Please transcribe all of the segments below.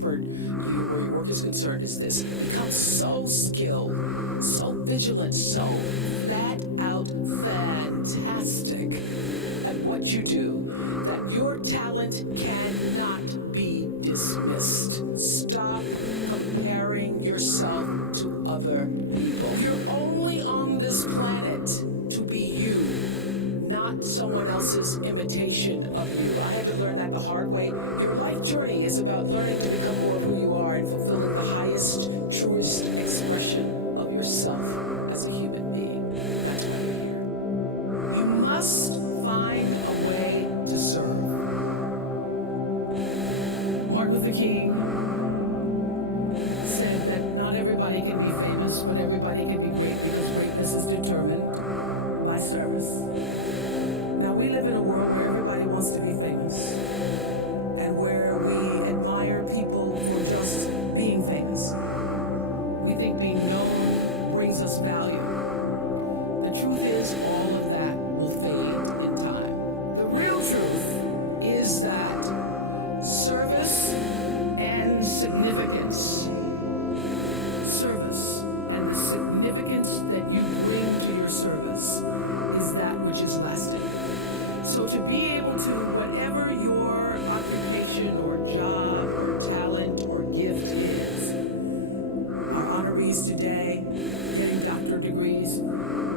offered you where your work is concerned is this: become so skilled, so vigilant, so flat out fantastic at what you do that your talent cannot be dismissed. Stop comparing yourself to other people. You're only on this planet to be you, not someone else's imitation of you. I had to learn that the hard way. Your life journey is about learning to become more of who you are and fulfilling the highest, truest expression of yourself as a human being. That's why you're here. You must find a way to serve. Martin Luther King said that not everybody can be famous, but everybody can be great, because greatness is determined by service. Now, we live in a world where everybody wants to be famous and where we admire people for just being famous. We think being known brings us value. The truth is, all of that will fade in time. The real truth is that service and significance, and the significance that you bring to your service is that which is lasting. So to be able to, whatever your occupation or job or talent or gift is, our honorees today getting doctorate degrees,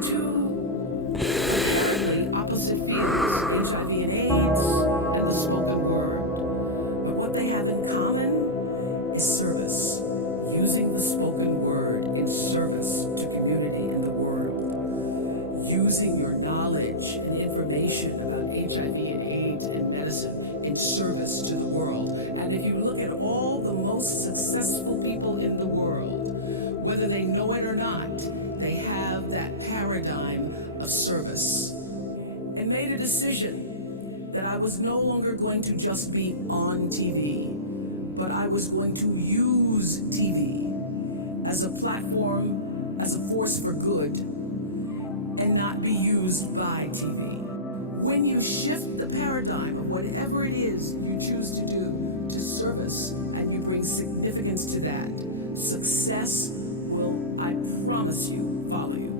two apparently opposite fields, HIV and AIDS and the spoken word. But what they have in common is service, using the spoken word in service to community and the world, using your knowledge and information about HIV and AIDS and medicine in service to the world. And if you look at all the most successful people in the world, whether they know it or not, they have that paradigm of service. And made a decision that I was no longer going to just be on TV, but I was going to use TV as a platform, as a force for good, and not be used by TV. When you shift the paradigm of whatever it is you choose to do to service, and you bring significance to that, success will, I promise you, follow you.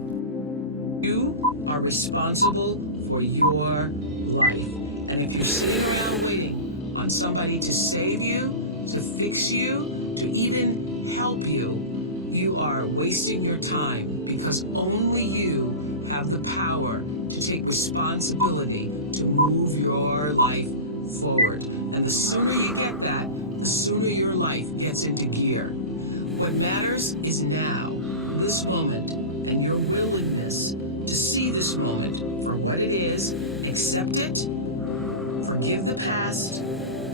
You are responsible for your life. And if you're sitting around waiting on somebody to save you, to fix you, to even help you, you are wasting your time, because only you have the power to take responsibility to move your life forward. And the sooner you get that, the sooner your life gets into gear. What matters is now, this moment, and your willingness to see this moment for what it is, accept it, forgive the past,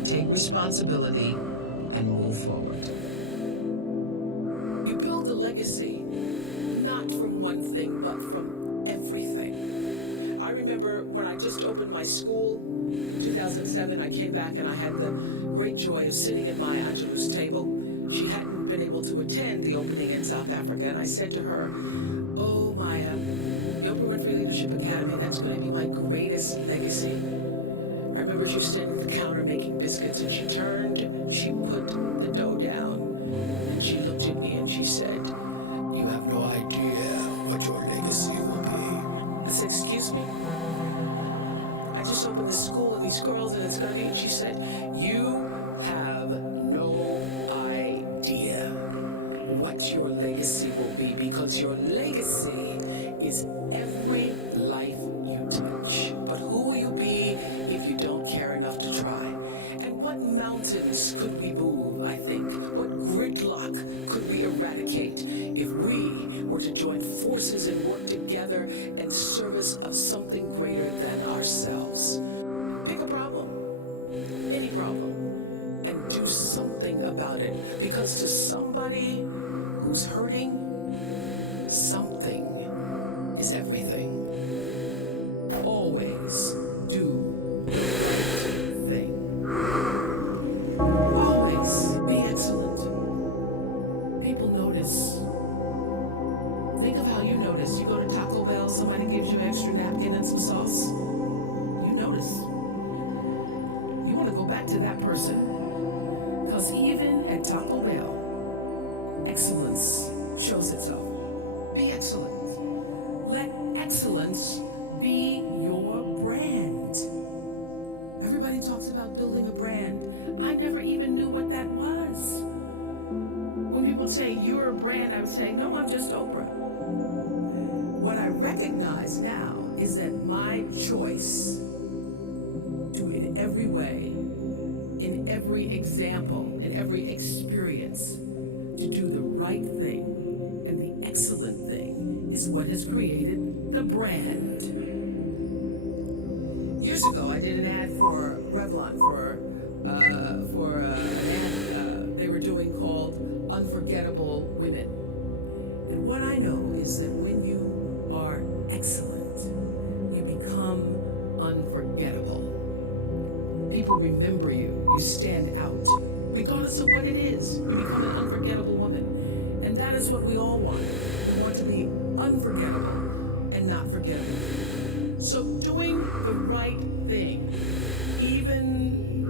take responsibility, and move forward. You build a legacy, not from one thing, but from everything. I remember when I just opened my school, 2007, I came back and I had the great joy of sitting at Maya Angelou's table. She hadn't been able to attend the opening in South Africa, and I said to her, "Oh, Maya, the Oprah Winfrey Leadership Academy, that's going to be my greatest legacy." I remember she was standing at the counter making biscuits, and she turned, she put the dough down, and she looked at me and she said, "You have no idea what your legacy will be." I said, "Excuse me? I just opened this school and these girls, and it's going to be," and she said, "You have no idea what your legacy will be, because your legacy is every life you touch. But who will you be if you don't care enough to try?" And what mountains could we move, I think? What gridlock could we eradicate if we were to join forces and work together in service of something greater than ourselves? Pick a problem, any problem, and do something about it. Because to somebody who's hurting, something is everything. Always do the right thing. Always be excellent. People notice. Think of how you notice. You go to Taco Bell, somebody gives you an extra napkin and some sauce. You notice. You want to go back to that person. Because even at Taco Bell, excellence shows itself. Be excellent. Let excellence be your brand. Everybody talks about building a brand. I never even knew what that was. When people say, you're a brand, I would say, no, I'm just Oprah. What I recognize now is that my choice to, in every way, in every example, in every experience, to do the right thing and the excellent thing is what has created the brand. Years ago, I did an ad for Revlon for an ad they were doing called Unforgettable Women. And what I know is that when you are excellent, you become unforgettable. People remember you. You stand out. Regardless of what it is, you become an unforgettable woman. And that is what we all want. We want to be unforgettable and not forgettable. So doing the right thing, even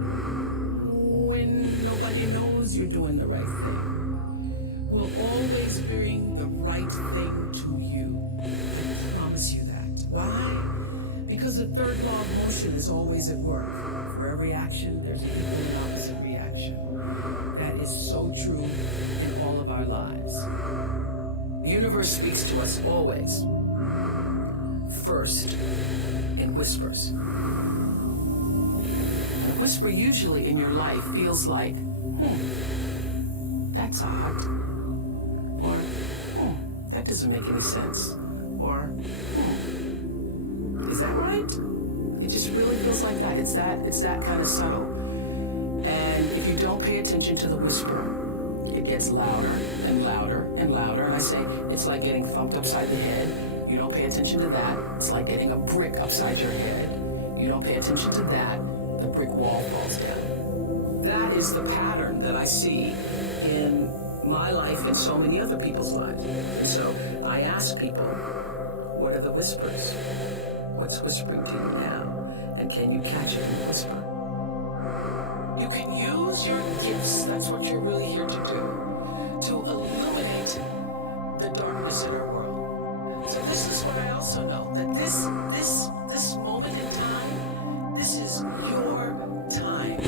when nobody knows you're doing the right thing, will always bring the right thing to you. I promise you that. Why? Because the third law of motion is always at work. For every action, there's an equal and opposite reaction. That is so true in all of our lives. The universe speaks to us always, first in whispers. And a whisper usually in your life feels like, that's odd. Or, that doesn't make any sense. Or, is that right? It just really feels like that. It's that kind of subtle. And if you don't pay attention to the whisper, it gets louder and louder and louder. And I say, it's like getting thumped upside the head. You don't pay attention to that. It's like getting a brick upside your head. You don't pay attention to that. The brick wall falls down. That is the pattern that I see in my life and so many other people's lives. And so I ask people, what are the whispers? What's whispering to you now? And can you catch it in the whisper? You can use your gifts, that's what you're really here to do, to illuminate the darkness in our world. So this is what I also know, that this moment in time, this is your time to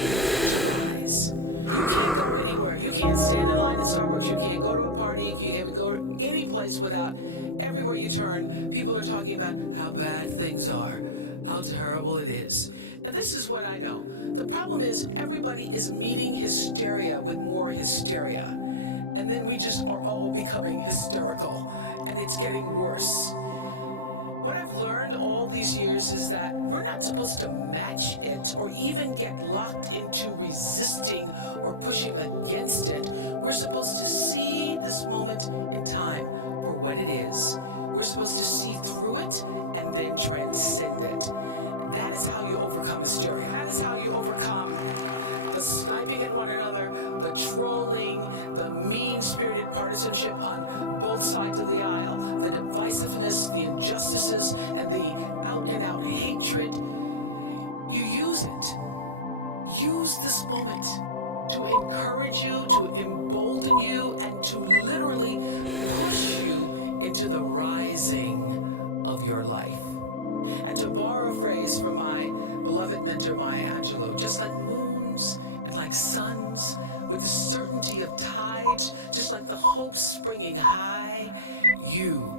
rise. You can't go anywhere. You can't stand in line at Starbucks. You can't go to a party. You can't go to any place without, everywhere you turn, people are talking about how bad things are, how terrible it is. And this is what I know. The problem is everybody is meeting hysteria with more hysteria. And then we just are all becoming hysterical. And it's getting worse. What I've learned all these years is that we're not supposed to match it or even get locked into resisting or pushing against it. We're supposed to see this moment in time for what it is. We're supposed to see through it and then transcend it. That is how you overcome hysteria. That is how you overcome the sniping at one another, the trolling, the mean-spirited partisanship on both sides of the aisle, the divisiveness, the injustices, and the out-and-out hatred. You use it. Use this moment to encourage you, to embolden you, and to literally push you into the rising of your life. And to borrow a phrase from my beloved mentor, Maya Angelou, just like moons and like suns, with the certainty of tides, just like the hope springing high, you